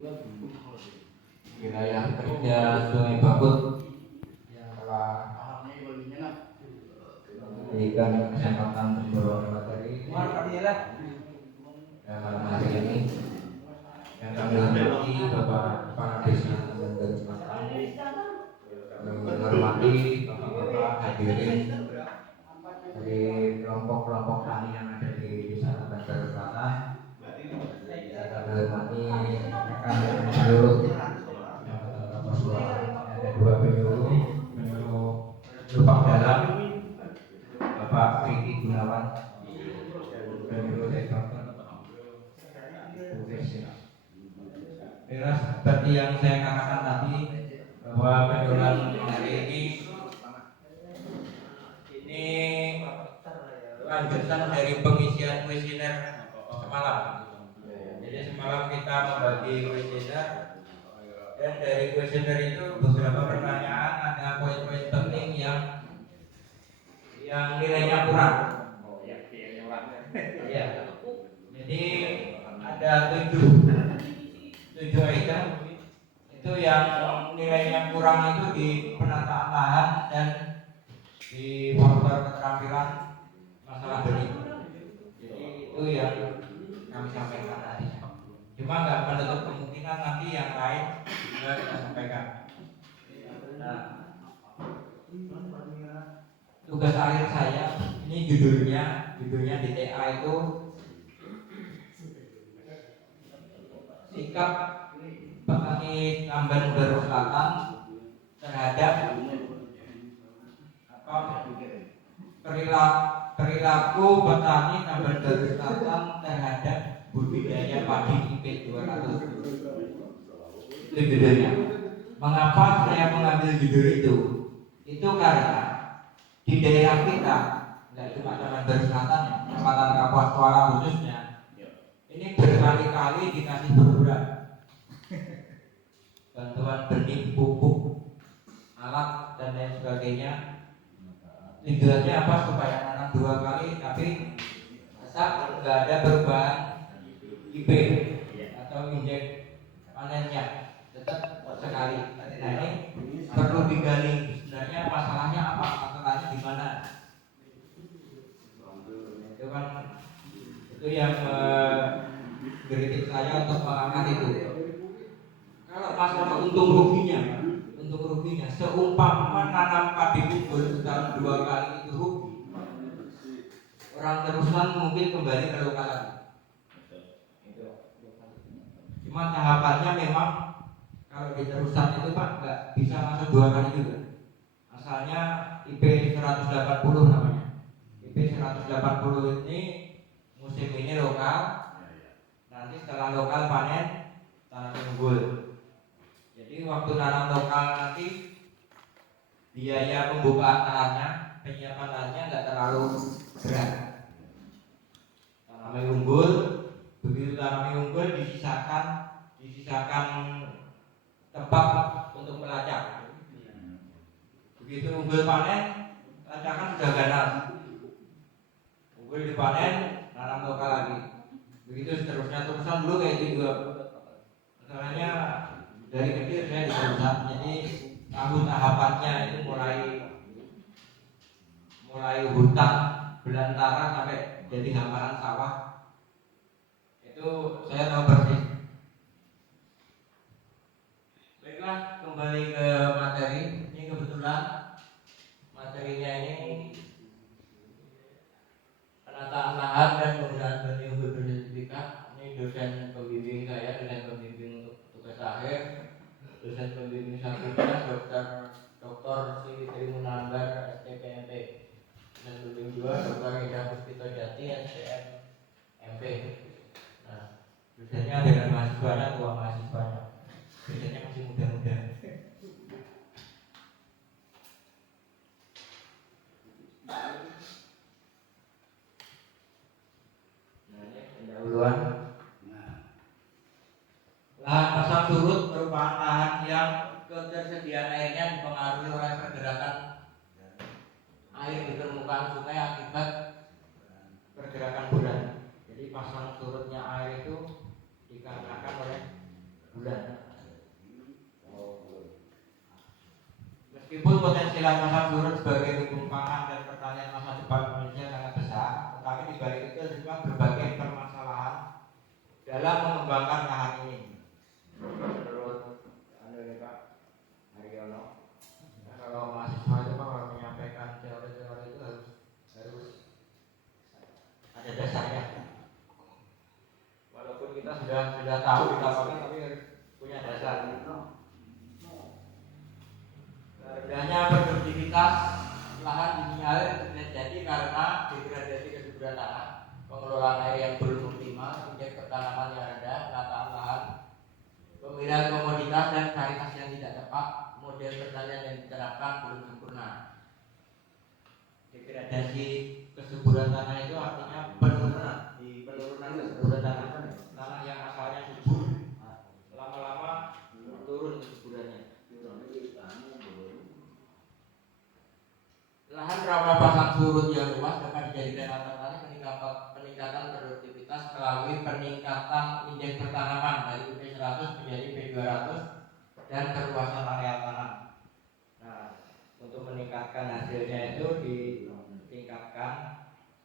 Wilayah kerja Sungai Bakut yang telah memberikan kesempatan beberapa materi dalam hari ini yang kami hormati Bapak Kepala Desa dan Garis Selatan, menghormati Bapak-bapak hadirin dari kelompok-kelompok tani yang ada di Desa Banjar Selatan, yang kami hormati rekan seluruh ada dua penyuluh Lupak Dalam, Bapak Riki Gunawan, penyuluh Rektor seperti yang saya katakan tadi, bahwa penyuluhan hari ini lanjutan dari pengisian kuesioner semalam. Jadi semalam kita membagi kuesioner, dan dari kuesioner itu beberapa pertanyaan ada poin-poin penting yang nilainya kurang. Ya. Jadi ada 7 item itu yang nilainya kurang itu di penataan lahan dan di faktor keterampilan masalah benih. Jadi itu yang kami sampaikan tadi. Cuma nggak menutup kemungkinan nanti yang lain juga kita sampaikan. Nah, tugas akhir saya ini judulnya di TA itu sikap petani Tamban Baru Selatan terhadap perilaku petani Tamban Baru Selatan terhadap budidaya padi IP 200. Itu judulnya. Mengapa saya mengambil judul itu? Itu karena di daerah kita, nggak cuma Tamban Baru Selatan ya, Kecamatan Kapuas Kuala khususnya, ini berkali-kali dikasih program bantuan benih, pupuk, alat dan lain sebagainya. Tujuannya apa? Supaya nanam 2 kali, tapi tetap nggak ada perubahan IP atau indeks panennya, tetap sekali. Nah ini perlu digali sebenarnya masalahnya apa, masalahnya di mana? Itu kan itu yang kritik saya untuk mengangkat itu. Kalau masalah untung ruginya seumpama nanam padi unggul setahun 2 kali itu rugi, orang terusan mungkin kembali ke lokal lagi. Cuma tahapannya memang kalau di terusan itu Pak nggak bisa masuk 2 kali juga. Asalnya IP 180 namanya. IP 180 ini musim ini lokal, nanti setelah lokal panen tanam unggul. Jadi waktu nanam lokal nanti biaya pembukaan tanahnya, penyiapan tanahnya nggak terlalu berat. Tanam unggul, begitu tanam unggul disisakan tempat untuk melacak. Begitu unggul panen, lacakan sudah ganas. Unggul dipanen, tanam lokal lagi. Begitu seterusnya, terusan dulu kayak gitu juga. Masalahnya dari kecil saya di perusahaan, jadi tahu tahapannya itu mulai hutan belantara sampai jadi hamparan sawah. Itu saya tahu persis. Baiklah, kembali ke materi. Ini kebetulan materinya ini penataan lahan dan penggunaan benih unggul bersertifikat. Ini dosen pembimbing saya, dosen pembimbing untuk tugas akhir, dosen pembimbing sampingnya Dr. Sri Trimunambar STPMP, dosen pembimbing 2 Dr. Indah Puspito Jati STM MP. Nah, dosennya dengan mahasiswanya, tua mahasiswanya, dosennya masih muda-muda. Nah, ini pendahuluan. Lahan pasang surut merupakan lahan yang ketersediaan airnya dipengaruhi oleh pergerakan air di permukaan sungai akibat pergerakan bulan. Jadi pasang surutnya air itu dikarenakan oleh bulan. Meskipun potensi lahan pasang surut sebagai lumbung pangan dan pertanian masa depan Indonesia sangat besar, tetapi di balik itu juga berbagai permasalahan dalam mengembangkan lahan ini. Menurut Pak Haryono, kalau mahasiswa itu kalau menyampaikan teori-teori itu harus ada dasarnya. Walaupun kita sudah tahu kita pakai, tapi harus punya dasar. Rendahnya produktivitas lahan di air terjadi karena degradasi kesuburan tanah, pengelolaan air yang belum optimal, indeks pertanaman yang rendah, penataan lahan, pemilihan komoditas dan varietas yang tidak tepat, model pertanian yang diterapkan belum sempurna. Degradasi kesuburan tanah itu artinya penurunan kesuburan tanah yang asalnya subur lama-lama turun kesuburannya. Lahan rawa pasang surut yang luas dapat dijadikan alternatif peningkatan produktivitas melalui peningkatan indeks pertanaman dari P100 menjadi P200 dan perluasan area tanam. Nah, untuk meningkatkan hasilnya itu ditingkatkan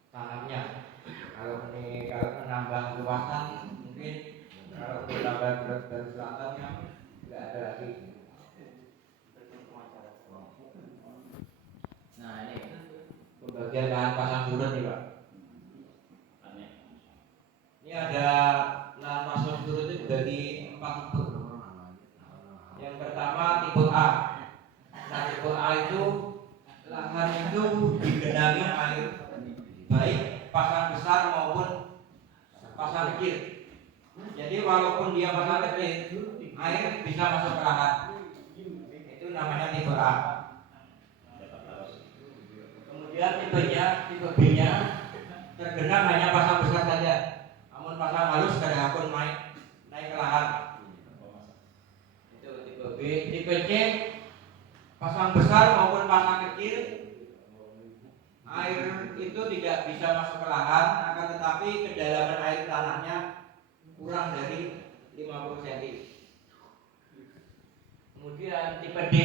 tanamnya. Kalau menambah luasan mungkin kalau menambah berat selatannya nggak ada lagi. Nah, ini pembagian lahan pasang surut nih Pak. Ini ada lahan pasang surut itu dibagi 4 tipe. Yang pertama tipe A. Nah, tipe A itu lahan itu digenangi air, baik pasang besar maupun pasang kecil. Jadi walaupun dia pasang kecil, air bisa masuk ke lahan. Itu namanya tipe A. Kemudian tipe B-nya tergenang hanya pasang besar saja, namun pasang halus kadang pun naik ke lahan. Itu tipe B. Tipe C, pasang besar maupun pasang kecil, air itu tidak bisa masuk ke lahan, akan tetapi kedalaman air tanahnya kurang dari 50 cm. Kemudian tipe D,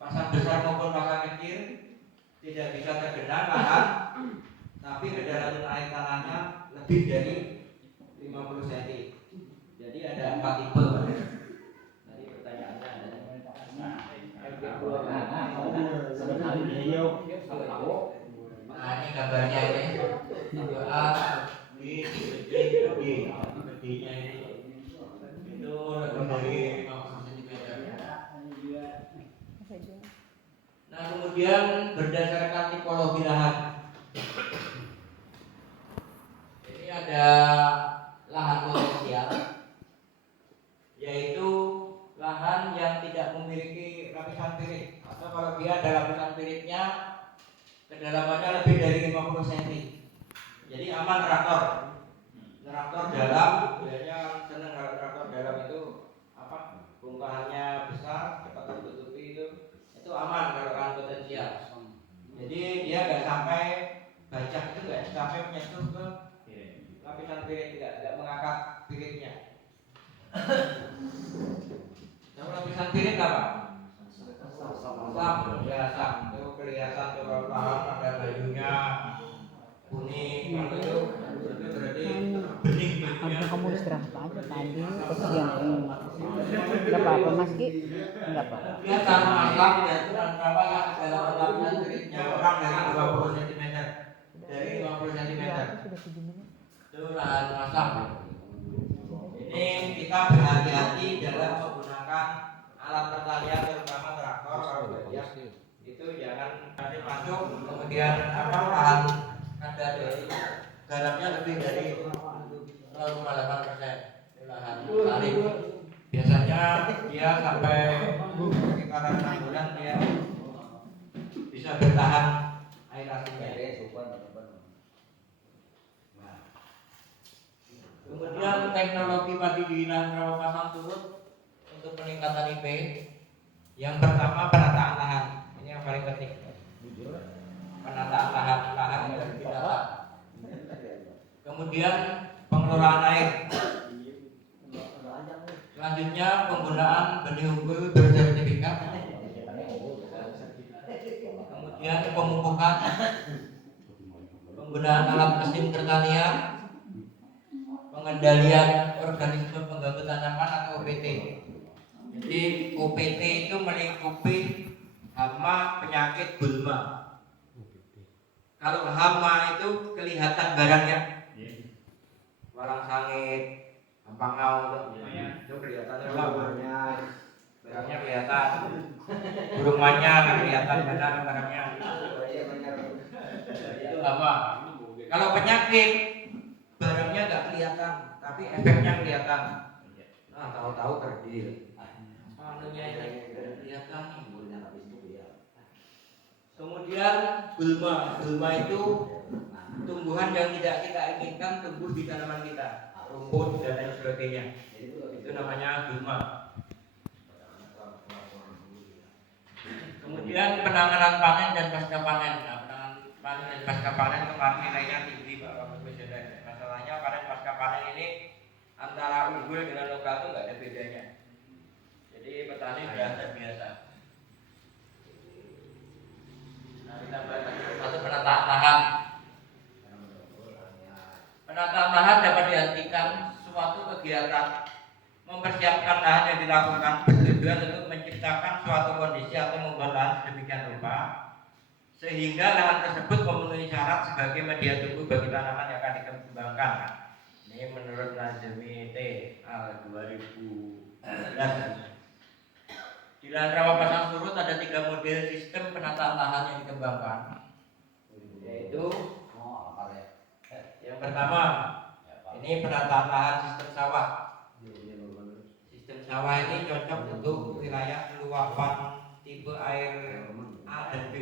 pasang besar maupun pasang kecil tidak bisa tergenang lahan, tapi kedalaman air tanahnya lebih dari 50 cm. Jadi ada 4 tipe. Tadi pertanyaannya ada. Nah, ini gambarnya ini. Tipe A, B, tipe C, tipe D. Tipe D-nya ini itu lebih dari 50 cm. Nah, kemudian berdasarkan tipologi lahan, ini ada lahan potensial, yaitu lahan yang tidak memiliki lapisan pirit, atau kalau dia ada lapisan piritnya kedalamannya lebih dari 50 cm. Jadi aman traktor dalam, biasanya senang kalau traktor dalam itu bongkahannya besar, cepat tertutupi itu aman kalau lahan potensial. Jadi dia nggak sampai bajak, itu nggak sampai menyentuh ke lapisan pirit, tidak mengangkat piritnya. Nah, lapisan pirit apa? Asam, itu kelihatan kalau lahan ada bayunya kuning, itu berarti bening. Harusnya kamu istirahat aja tadi, kesian. Enggak apa-apa Mas Ki, enggak apa-apa. Dia tanah asam yaitu rawa yang kedalaman lapisan piritnya kurang dari 20 cm. Dari 50 cm. Sudah 7 menit. Itu lahan asam. Ini kita berhati-hati dalam menggunakan alat pertanian, terutama traktor. Kalau ya, itu jangan nanti masuk kemudian lahan kadar dari garamnya lebih dari 0,8%. Lahan sawit biasanya dia sampai sekitaran 6 bulan dia bisa bertahan air asinnya. Nah, kemudian teknologi padi di lahan rawa pasang surut untuk peningkatan IP. Yang pertama penataan lahan, ini yang paling penting. Penataan lahan yang harus ditata. Kemudian pengelolaan air. Selanjutnya penggunaan benih unggul bersertifikat. Kemudian pemupukan, penggunaan alat mesin pertanian, pengendalian organisme pengganggu tanaman atau OPT. Jadi OPT itu melingkupi hama, penyakit, gulma. Kalau hama itu kelihatan barangnya, walang sangit, gampangau itu kelihatan barangnya kelihatan, burung manyar kelihatan benar barangnya. Itu hama. Kalau penyakit barangnya nggak kelihatan, tapi efeknya kelihatan. Nah, tahu-tahu kerdil. Anunya ini kelihatan. Kemudian gulma itu tumbuhan yang tidak kita inginkan tumbuh di tanaman kita, rumput dan lain sebagainya. Itu namanya gulma. Kemudian penanganan panen dan pasca panen. Nah, penanganan panen dan pasca panen kemarin nilainya tinggi Pak Wakil Presiden. Masalahnya panen pasca panen ini antara unggul dengan lokal itu nggak ada bedanya. Jadi petani biasa. Nah, kita bahas satu penataan lahan. Penataan lahan dapat diartikan suatu kegiatan mempersiapkan lahan yang dilakukan bertujuan untuk menciptakan suatu kondisi atau membuat lahan sedemikian rupa sehingga lahan tersebut memenuhi syarat sebagai media tumbuh bagi tanaman yang akan dikembangkan. Ini menurut Nazmi T. Al 2011. Di lahan rawa pasang surut ada 3 model sistem penataan lahan yang dikembangkan, yaitu yang pertama ini penataan lahan sistem sawah. Sistem sawah ini cocok untuk wilayah luapan tipe air A dan B.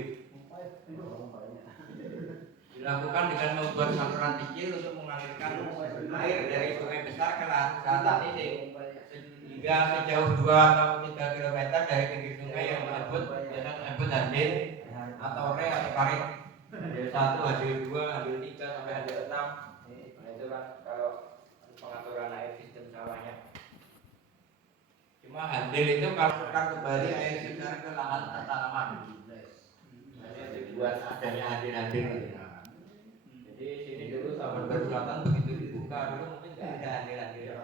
Dilakukan dengan membuat saluran kecil untuk mengalirkan air dari sungai besar ke lahan selatan ini hingga sejauh 2 atau 3 km dari pinggir sungai yang disebut handil atau re atau karet. Handil 1, handil 2, handil 3 sampai handil 6. Nah, itu kan kalau pengaturan air sistem sawahnya. Cuma handil itu kalau akan kembali air segar ke lahan tanaman. Nah, itu buat adanya handil-handil. Jadi sini dulu Taman Baru Selatan begitu dibuka dulu mungkin nggak ada handil-handil.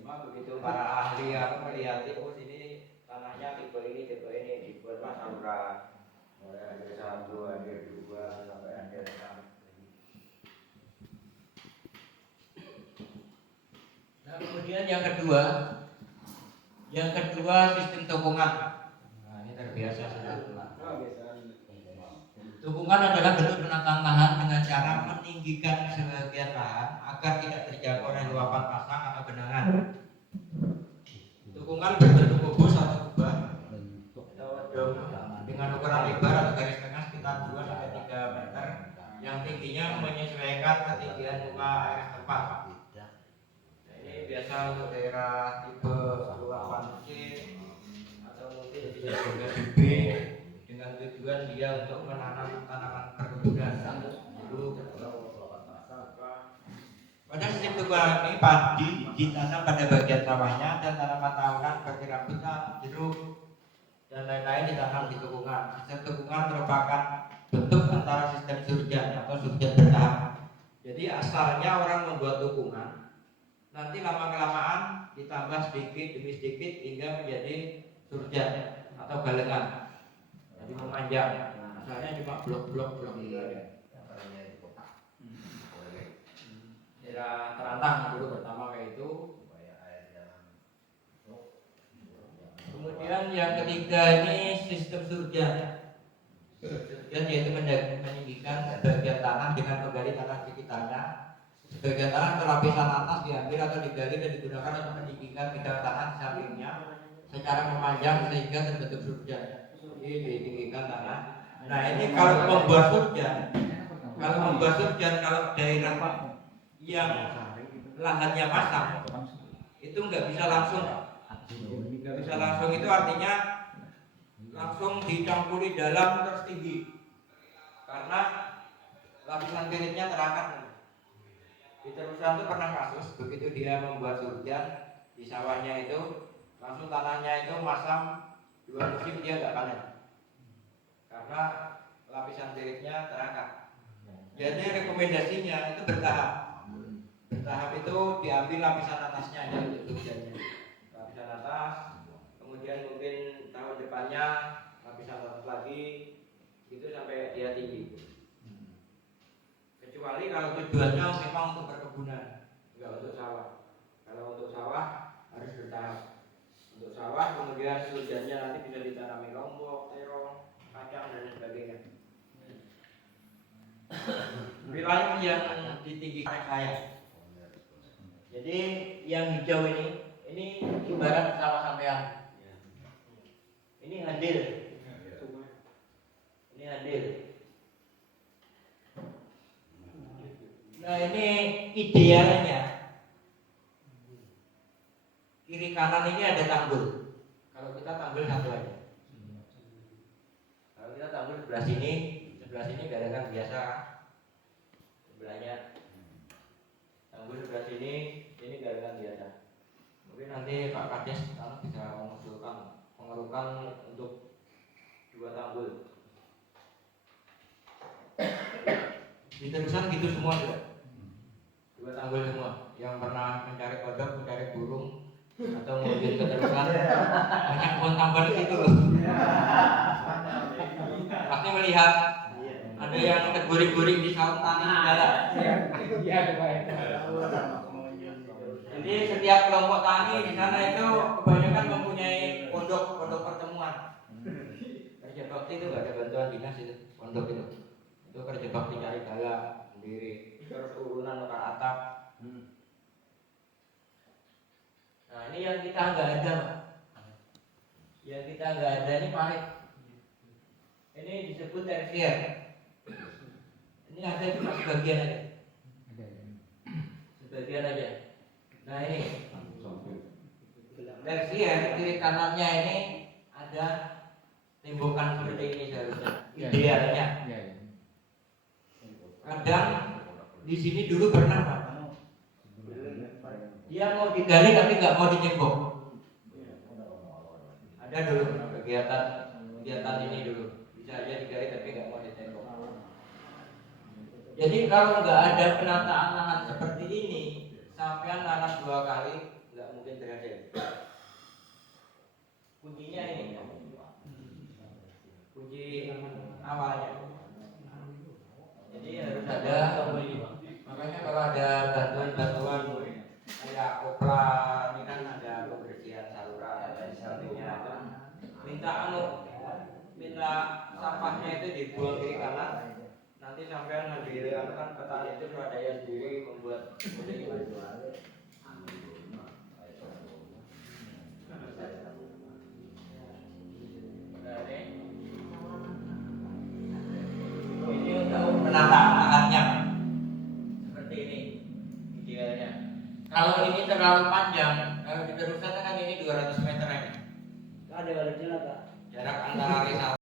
Cuma begitu para ahli aku melihat oh sini tanahnya tipe ini dibuatlah saluran mulai handil 1, handil 2 sampai handil 6. Nah, kemudian yang kedua sistem dukungan. Nah, ini terbiasa sudah. Dukungan adalah bentuk penataan lahan dengan cara meninggikan sebagian lahan agar tidak terjangkau oleh luapan pasang atau genangan. Dukungan berbentuk kubus atau kubah dengan ukuran lebar atau garis tengah sekitar 2 sampai 3 meter yang tingginya menyesuaikan ketinggian muka air setempat. Nah, ini biasa untuk daerah tipe luapan C atau mungkin bisa juga B dengan tujuan dia untuk menanam tanaman perkebunan. Pada sistem dukungan ini padi ditanam pada bagian sawahnya dan tanaman tahunan seperti rambutan, jeruk dan lain-lain ditanam di dukungan. Sistem dukungan merupakan bentuk antara sistem surjan atau surjan bertahap. Jadi asalnya orang membuat dukungan, nanti lama-kelamaan ditambah sedikit demi sedikit hingga menjadi surjan atau galengan. Jadi memanjang. Asalnya cuma blok-blok gitu. Daerah Terantang dulu pertama kayak itu. Kemudian yang ketiga ini sistem surjan. Surjan yaitu meninggikan sebagian tanah dengan menggali tanah sekitarnya. Sebagian tanah atau lapisan atas diambil atau digali dan digunakan untuk meninggikan bidang tanah di sampingnya secara memanjang sehingga terbentuk surjan. Ini ditinggikan tanah. Nah, ini kalau membuat surjan, kalau daerah yang lahannya pasang itu nggak bisa langsung. Nggak bisa langsung itu artinya langsung dicampuri dalam terus tinggi karena lapisan biritnya terangkat. Di Terusan itu pernah kasus begitu dia membuat surjan di sawahnya itu langsung tanahnya itu masam 2 musim dia nggak panen karena lapisan siripnya terangkat. Jadi rekomendasinya itu bertahap. Bertahap itu diambil lapisan atasnya aja untuk hujannya. Lapisan atas, kemudian mungkin tahun depannya lapisan atas lagi, itu sampai dia tinggi. Kecuali kalau tujuannya memang untuk perkebunan, enggak untuk sawah. Kalau untuk sawah harus bertahap. Untuk sawah kemudian hujannya nanti bisa ditanami lombok, terong, kacang dan sebagainya. Wilayah yang ditinggikan saya. Jadi yang hijau ini ibarat sama sampean. Ini hadir. Ini hadir. Nah ini idealnya. Kiri kanan ini ada tanggul. Kalau kita tanggul satu aja. Kalau kita tanggul sebelah sini gadakan biasa kan? Sebelahnya tanggul sebelah sini, ini gadakan biasa. Mungkin nanti Pak Kades bisa mengusulkan pengerukan untuk 2 tanggul. Di terusan gitu semua juga. 2 tanggul semua. Yang pernah mencari kodok, mencari burung, atau mungkin keterusan banyak pohon tambahan di situ. Pasti melihat ada yang terguring-guring di saung tani di dalam. Jadi setiap kelompok tani di sana itu kebanyakan mempunyai pondok pertemuan. Kerja bakti itu nggak ada bantuan dinas itu, pondok itu kerja bakti cari gala sendiri, terus urunan ke atap. Nah ini yang kita nggak ada, Pak. Yang kita nggak ada ini parit. Ini disebut tersier. Ini ada cuma sebagian aja. Sebagian aja. Nah ini tersier kiri kanannya ini ada timbukan seperti ini seharusnya. Idealnya. Kadang di sini dulu pernah Pak. Dia mau digali tapi nggak mau ditembok. Ada dulu kegiatan ini dulu. Bisa aja digali tapi nggak mau ditembok. Jadi kalau nggak ada penataan lahan seperti ini, sampean nanam 2 kali nggak mungkin berhasil. Kuncinya ini, kunci awalnya. Jadi harus ada. Makanya kalau ada bantuan kayak kopra ini kan ada pembersihan saluran dan sebagainya. Minta sampahnya itu dibuang kiri kanan. Nanti sampean mandiri kan petani itu swadaya sendiri membuat ini untuk penataan lahannya seperti ini idealnya. Kalau ini terlalu panjang, kalau diteruskan kan ini 200 meter aja. Ada jarak antara desa.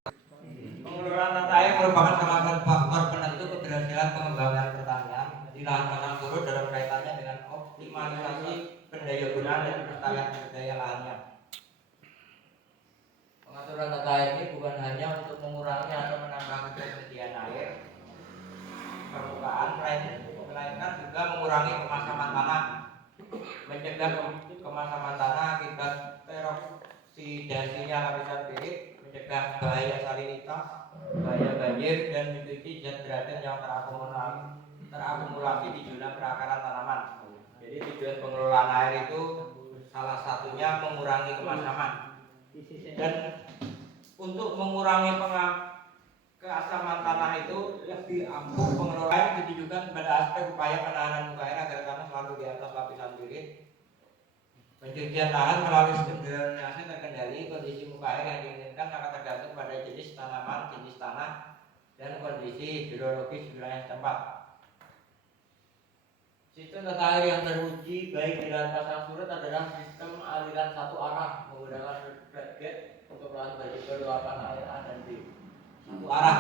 Pengelolaan tata air merupakan salah satu faktor penentu keberhasilan pengembangan pertanian di lahan tanam turut dalam kaitannya dengan optimalisasi pendayagunaan dan pelestarian sumber daya lahannya. Pengaturan tata air ini bukan hanya untuk mengurangi atau menambah ketersediaan air permukaan, melainkan juga mengurangi kemasaman tanah, mencegah kemasaman tanah akibat peroksidasinya lapisan pirit, mencegah bahaya salinitas, bahaya banjir, dan mencuci zat beracun yang terakumulasi di zona perakaran tanaman. Jadi tujuan pengelolaan air itu salah satunya mengurangi kemasaman. Dan untuk mengurangi keasaman tanah itu lebih ampuh pengelolaan ditujukan pada aspek upaya penahanan muka air agar tanah selalu di atas lapisan pirit. Pencucian lahan melalui sistem drainase terkendali. Kondisi muka air yang diinginkan akan tergantung pada jenis tanaman, jenis tanah, dan kondisi hidrologis wilayah tempat. Sistem tata air yang teruji baik di lahan pasang surut adalah sistem aliran satu arah menggunakan floodgate untuk lahan bagi luapan air A dan B. Satu arah.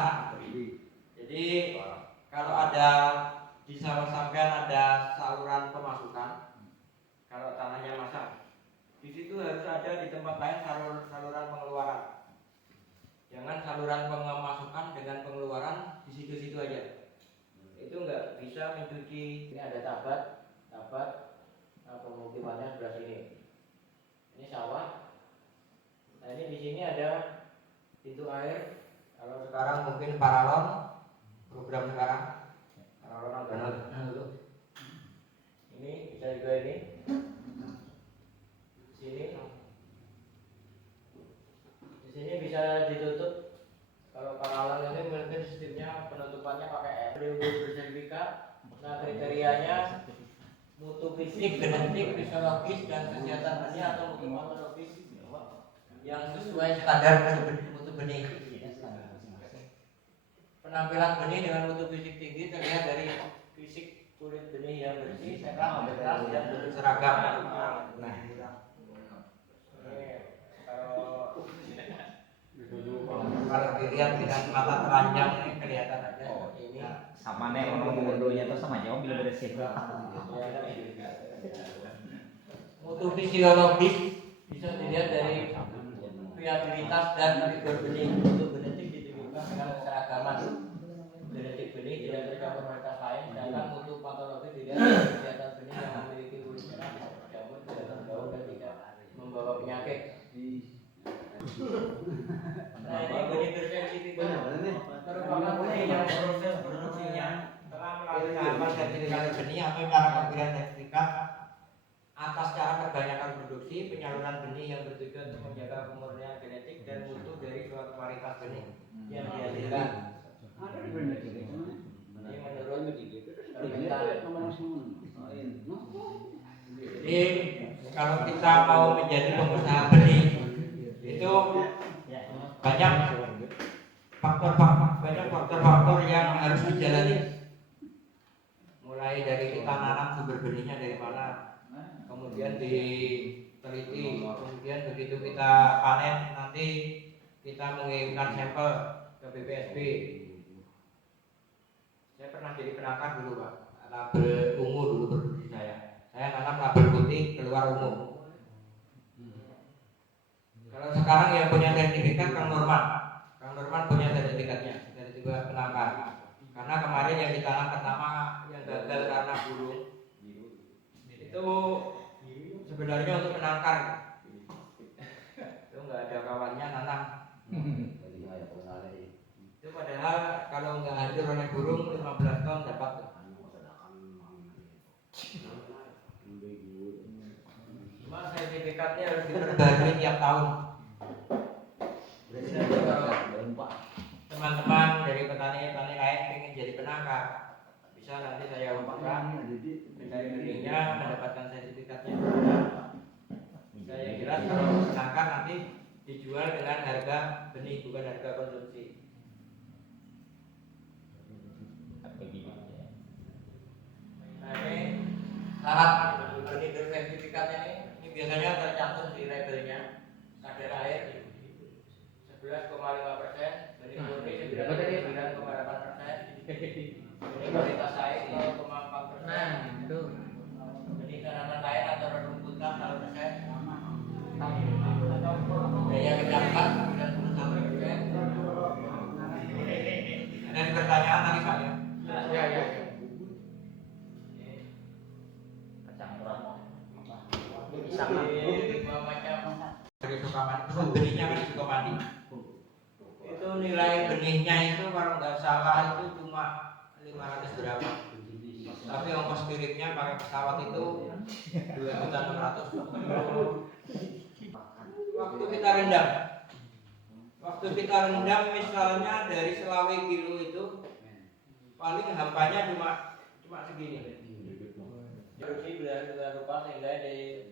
Jadi kalau ada di sawah sampean ada saluran pemasukan, kalau tanahnya masang, di tempat lain saluran pengeluaran. Jangan saluran pemasukan dengan pengeluaran di situ-situ aja. Itu nggak bisa mencuci. Ini ada tabat, pemukimannya sebelah sini. Ini sawah. Nah ini di sini ada pintu air. Kalau sekarang mungkin paralon, program sekarang paralon dulu. Ini bisa juga ini. Di sini bisa ditutup. Kalau paralon ini mungkin sistemnya penutupannya pakai air. Bersertifikat. Nah kriterianya mutu fisik, genetik, fisiologis, dan kesehatan benih atau mutu patologis yang sesuai standar mutu benih. Penampilan benih dengan mutu fisik tinggi terlihat dari fisik kulit benih yang bersih, sehat, bebas, dan berseragam. Nah, kalau dilihat dengan mata telanjang ini kelihatan aja seperti ini. Sama nih orang mundonya itu sama jauh bila bersih. Mutu fisiologis bisa dilihat dari viabilitas dan figur benih. Mutu genetik ditunjukkan dengan keseragaman. Genetik benih tidak tercampur varietas lain, sedangkan mutu patologis dilihat dari kesehatan benih yang memiliki kulit cerah, jamur, tidak bau dan tidak membawa penyakit. Nah ini benih bersertifikat merupakan benih yang proses produksinya telah melalui tahapan sertifikasi benih atau cara pemberian sertifikat atas cara kebanyakan produksi, penyaluran benih yang bertujuan untuk menjaga kemurnian genetik dan mutu dari suatu varietas benih yang dihasilkan. Ini menurut Jadi kalau kita mau menjadi pengusaha benih itu banyak faktor-faktor yang harus dijalani. Mulai dari kita nanam sumber benihnya dari mana, kemudian diteliti, kemudian begitu kita panen nanti kita mengirimkan sampel ke BPSB. Saya pernah jadi penangkar dulu Pak, label ungu dulu produksi saya nanam label putih keluar ungu. Kalau sekarang yang punya sertifikat Kang Norman punya sertifikatnya, dari juga penangkar. Karena kemarin yang ditanam pertama yang gagal karena burung itu sebenarnya untuk penangkar. Itu nggak ada kawannya nanam. Itu padahal kalau nggak hancur oleh burung 15 ton dapat. Cuma sertifikatnya harus diperbarui tiap tahun. Jadi kalau teman-teman dari petani-petani lain ingin jadi penangkar, bisa nanti saya umpamkan dari benihnya mendapatkan sertifikatnya. Saya jelas kalau penangkar nanti dijual dengan harga benih bukan harga konsumsi. Nah ini syarat benih bersertifikatnya ini biasanya tercantum di labelnya kadar air 11,5%, benih murni 9,8%, benih kualitas air 0,4%, benih tanaman lain atau rumputan 0%, daya kedampak 91%. Ada pertanyaan tadi Pak ya? Ya. Sama. Dari Sukamandi, benihnya kan di Sukamandi. Itu nilai benihnya itu kalau nggak salah itu cuma 500 berapa. Tapi ongkos kirimnya pakai pesawat itu 2.600.000. Waktu kita rendam misalnya dari selawe kilo itu paling hampanya cuma segini. Produksi berdasarkan rupa sehingga dari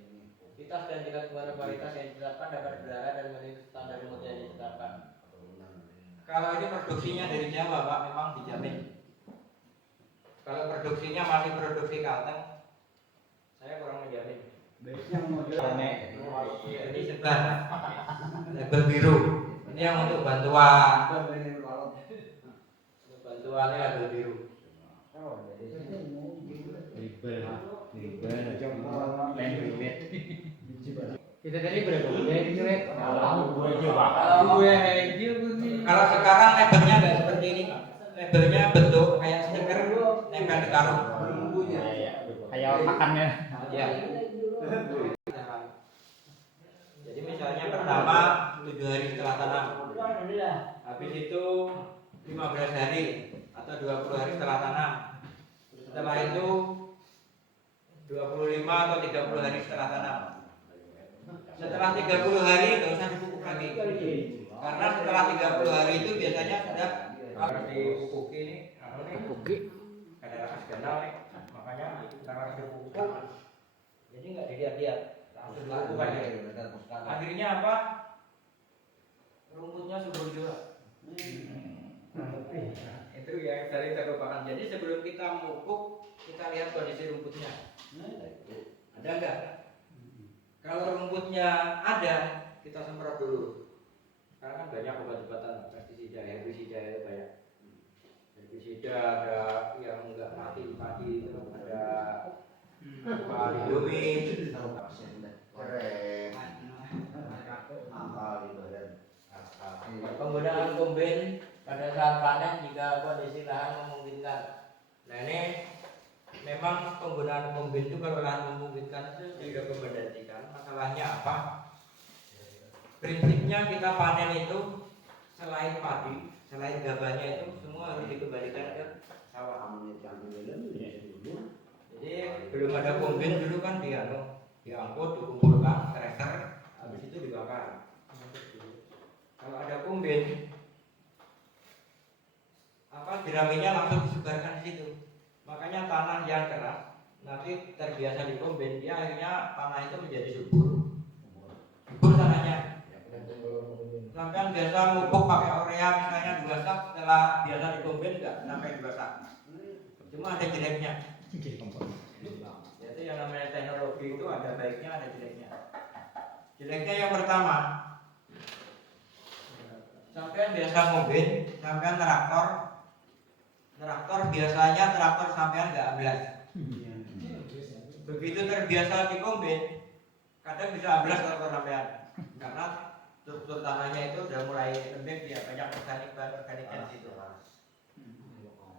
kualitas dan tingkat kemampuan varietas yang ditetapkan dapat berdarah dan memenuhi standar mutu yang ditetapkan. Kalau ini produksinya dari Jawa Pak, memang dijamin. Kalau produksinya masih produksi Kalteng, saya kurang menjamin. Ini sebelah label biru. Ini yang untuk bantuan. Bantuannya label biru. Kita tadi berapa bulan kira? Kalau gue coba. Kalau gue aja begini. Kalau sekarang labelnya nggak seperti ini, Pak. Labelnya bentuk kayak stiker nempel di karung. Iya. Kayak makannya. Ya. Jadi misalnya pertama 7 hari setelah tanam, habis itu 15 hari atau 20 hari setelah tanam, setelah itu 25 atau 30 hari setelah tanam. Setelah 30 hari nggak usah dipupuk lagi, karena setelah 30 hari itu biasanya sudah harus dipupuk ini, ada rakas ganal nih, makanya harus dipupuk. Jadi nggak dilihat-lihat, langsung dipupuk aja. Akhirnya apa? Rumputnya subur juga. Itu yang sering terlupakan. Jadi sebelum kita memupuk, kita lihat kondisi rumputnya. Ada nggak? Kalau rumputnya ada, kita semprot dulu. Karena kan banyak obat-obatan, pestisida, herbisida itu banyak. Herbisida ada yang nggak mati padi itu, ada Palidomid, penggunaan kombin pada saat panen jika kondisi lahan memungkinkan. Nah ini memang penggunaan kombin itu kalau lahan memungkinkan itu direkomendasikan. Masalahnya apa? Prinsipnya kita panen itu selain padi, selain gabahnya itu semua harus dikembalikan ke sawah. Jadi belum ada kombin dulu kan diangkut, dikumpulkan, thresher, habis itu dibakar. Kalau ada kombin, jeraminya langsung disebarkan di situ. Makanya tanah yang keras nanti terbiasa di kombin, dia akhirnya tanah itu menjadi subur tanahnya. Sampai biasa mupuk pakai urea misalnya 2 sak, setelah biasa di kombin enggak sampai 2 sak. Cuma ada jeleknya. Jadi yang namanya teknologi itu ada baiknya, ada jeleknya. Jeleknya yang pertama, sampean biasa mobil, sampean traktor biasanya traktor sampean nggak amblas. Begitu terbiasa di kombin, kadang bisa amblas traktor sampean, karena struktur tanahnya itu udah mulai lembek, dia banyak organiknya di situ.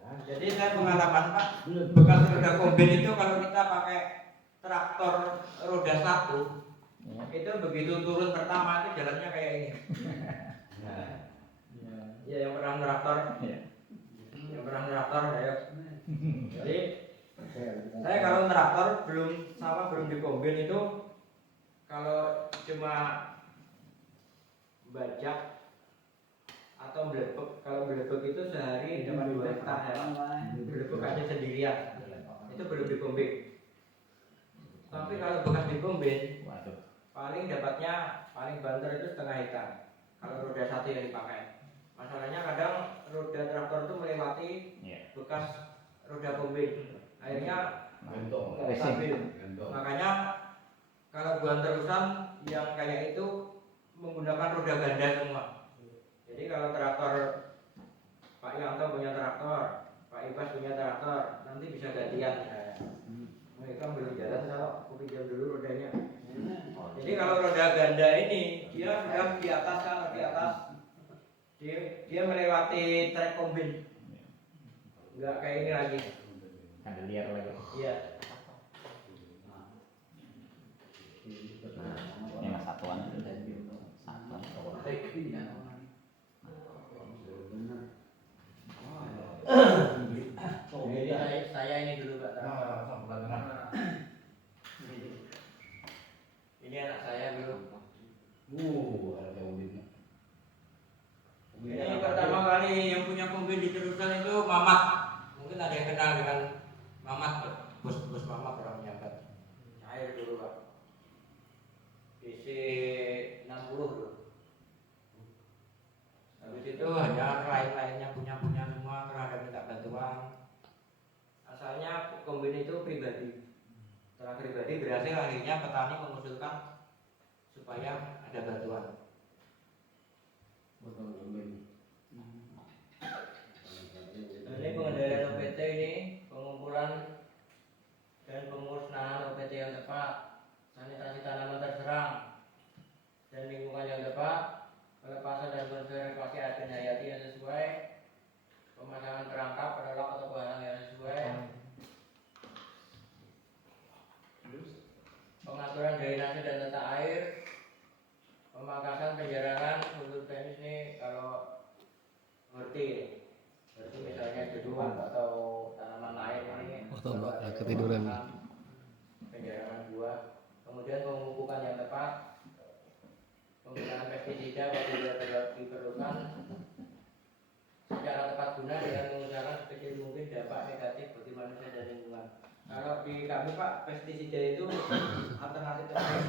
Jadi saya pengalaman Pak, bekas roda kombin itu kalau kita pakai traktor roda 1, itu begitu turun pertama itu jalannya kayak ini. Ya yang pernah traktor, ya. Jadi saya kalau traktor belum dikombin itu, kalau cuma bajak atau belebek, kalau belebek itu sehari dapat 2 hektar ya. Belebek aja sendirian, itu belum dikombin. Tapi kalau bekas dikombin, paling dapatnya paling banter itu setengah hektar. Kalau roda 1 yang dipakai. Masalahnya kadang roda traktor itu melewati bekas roda kombin, akhirnya nggak stabil. Makanya kalau buang terusan yang kayak itu menggunakan roda ganda semua. Jadi kalau traktor Pak Yanto punya traktor, Pak Ibas punya traktor, nanti bisa gantian saya. Mereka belum jalan, kalau aku pinjam dulu rodanya. Jadi kalau roda ganda ini dia sudah di atas, kan di atas. Dia melewati trek kombin, nggak kayak ini lagi. Ada liar lagi. Iya. Ini mas satuan itu dari satuan. Jadi saya ini dulu Pak. Ini anak saya dulu. Ada kombinnya. Ini pertama kali yang punya kombin di Terusan itu Mamat. Mungkin ada yang kenal dengan Mamat, bos Mamat orang Jabat. Cair dulu Pak. PC 60 dulu. Habis itu hanya lain-lainnya punya semua, karena ada minta bantuan. Asalnya kombin itu pribadi. Setelah pribadi berhasil, akhirnya petani mengusulkan supaya ada bantuan. Ini pengendalian OPT ini, pengumpulan dan pemusnahan OPT yang tepat, sanitasi tanaman terserang, drainase dan tata air, pemangkasan penjarangan untuk teknis ini kalau ngerti misalnya jeruan atau tanaman lain ini Atau Mbak, ya, ketiduran. penjarangan buah, kemudian pemupukan yang tepat, penggunaan pestisida apabila diperlukan secara tepat guna dengan mengusahakan sekecil mungkin dampak negatif bagi manusia dan lingkungan. Kalau di kami Pak, pestisida itu alternatif terbaik